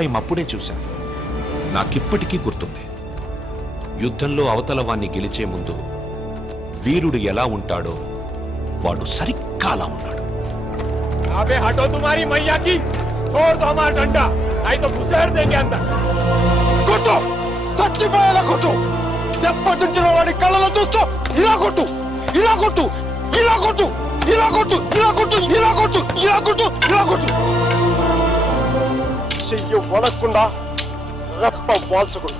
Time అప్పుడే చూశాను. నాకిప్పటికీ గుర్తుంది. యుద్ధంలో అవతల వాణ్ణి గెలిచే ముందు వీరుడు ఎలా ఉంటాడో వాడు సరిగ్గా అలా ఉన్నాడు. अबे हटो तुम्हारी मैया की, छोड़ दो हमारा डंडा, नहीं तो घुसेड़ देंगे अंदर. కొట్టు, చచ్చిపోయేలా కొట్టు. దెబ్బతించిన వాడి కళ్ళలో చూస్తూ ఇలా కొట్టు, ఇలా కొట్టు, ఇలా కొట్టు, ఇలా కొట్టు, ఇలా కొట్టు, ఇలా కొట్టు, ఇలా కొట్టు, ఇలా కొట్టు. చెయ్యి వడకుండా రెప్ప వాల్చకుండా.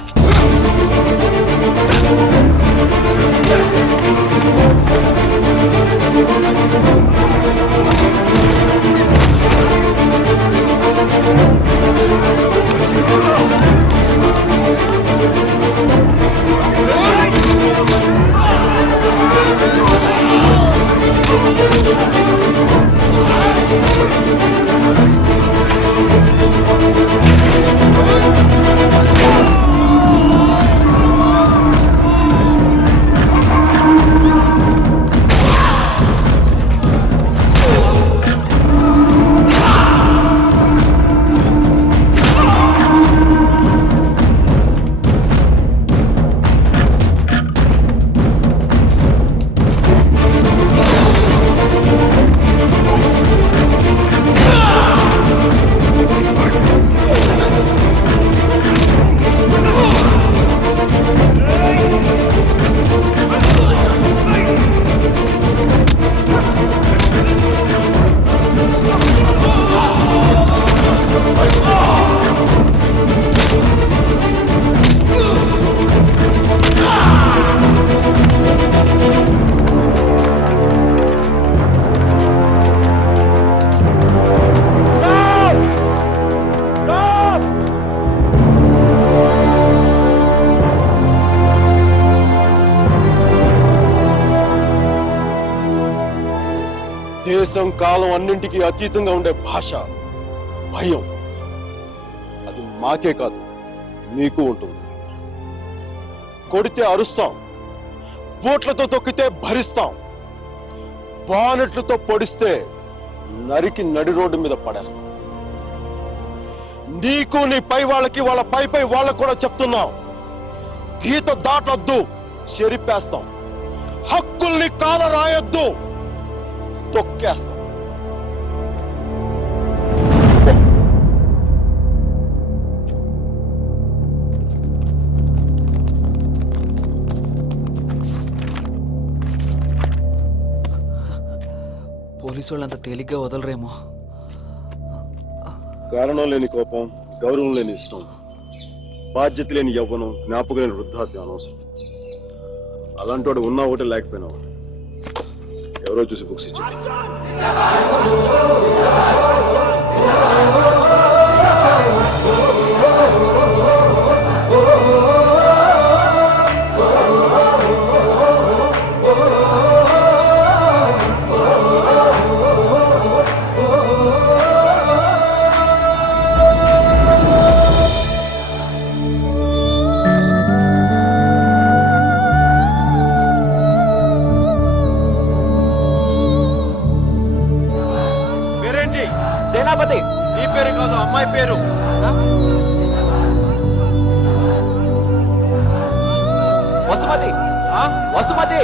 దేశం కాలం అన్నింటికీ అతీతంగా ఉండే భాష భయం, అది మాకే కాదు మీకు ఉంటుంది. కొడితే అరుస్తాం, బోట్లతో తొక్కితే భరిస్తాం, బానెట్లతో పొడిస్తే నరికి నడి రోడ్డు మీద పడేస్తాం. నీకు నీ పై వాళ్ళకి వాళ్ళ పై వాళ్ళకు కూడా చెప్తున్నాం, గీత దాటొద్దు, చెరిపేస్తాం. హక్కుల్ని కాల రాయొద్దు, తొక్కేస్తాం. పోలీసు వాళ్ళు అంత తేలిగ్గా వదలరేమో. కారణం లేని కోపం, గౌరవం లేని ఇష్టం, బాధ్యత లేని యవ్వనం, జ్ఞాపకం లేని వృద్ధాప్యం అనవసరం. అలాంటి వాడు ఉన్నా ఒకటే లేకపోయినా ఎవరో చూసి బుక్స్ ఇచ్చాడు. సేనాపతి, నీ పేరు కాదు, అమ్మాయి పేరు. వసుమతి. వసుమతి.